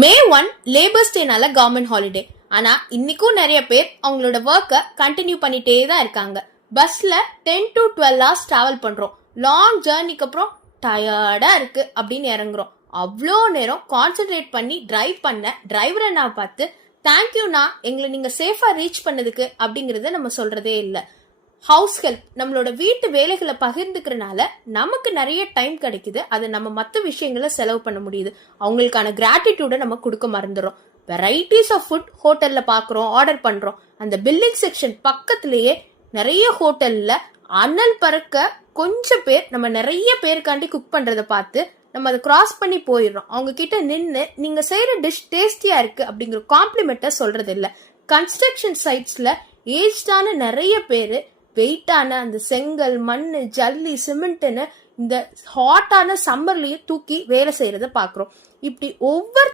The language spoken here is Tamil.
May 1 லேபர்ஸ் டேனால கவர்மெண்ட் ஹாலிடே. ஆனா இன்னைக்கும் நிறைய பேர் அவங்களோட ஒர்க்கை கண்டினியூ பண்ணிட்டே தான் இருக்காங்க. பஸ்ல 10 to 12 hours டிராவல் பண்றோம். லாங் ஜேர்னிக்கு அப்புறம் டயர்டா இருக்கு அப்படின்னு இறங்குறோம். அவ்வளோ நேரம் கான்சென்ட்ரேட் பண்ணி டிரைவ் பண்ண டிரைவரை நான் பார்த்து தேங்க்யூண்ணா எங்களை நீங்க சேஃபா ரீச் பண்ணதுக்கு அப்படிங்கறத நம்ம சொல்றதே இல்லை. ஹவுஸ் ஹெல்ப் நம்மளோட வீட்டு வேலைகளை பகிர்ந்துக்கிறனால நமக்கு நிறைய டைம் கிடைக்குது. அதை நம்ம மற்ற விஷயங்களை செலவு பண்ண முடியுது. அவங்களுக்கான கிராட்டிடியூட நம்ம கொடுக்க மறந்துடும். வெரைட்டிஸ் ஆஃப் ஃபுட் ஹோட்டல்ல பாக்குறோம், ஆர்டர் பண்றோம். அந்த பில்லிங் செக்ஷன் பக்கத்திலேயே நிறைய ஹோட்டல்ல அனல் பறக்க கொஞ்சம் பேர் நம்ம நிறைய பேருக்காண்டி குக் பண்றதை பார்த்து நம்ம அதை கிராஸ் பண்ணி போயிடுறோம். அவங்க கிட்ட நின்று நீங்க செய்யற டிஷ் டேஸ்டியா இருக்கு அப்படிங்கிற காம்ப்ளிமெண்ட்டை சொல்றது இல்லை. கன்ஸ்ட்ரக்ஷன் சைட்ஸ்ல ஏஜ்டான நிறைய பேரு வெயிட்டான அந்த செங்கல், மண்ணு, ஜல்லி, சிமெண்ட்னு இந்த ஹாட்டான சம்மர்லயே தூக்கி வேலை செய்யறத பாக்குறோம். இப்படி ஒவ்வொரு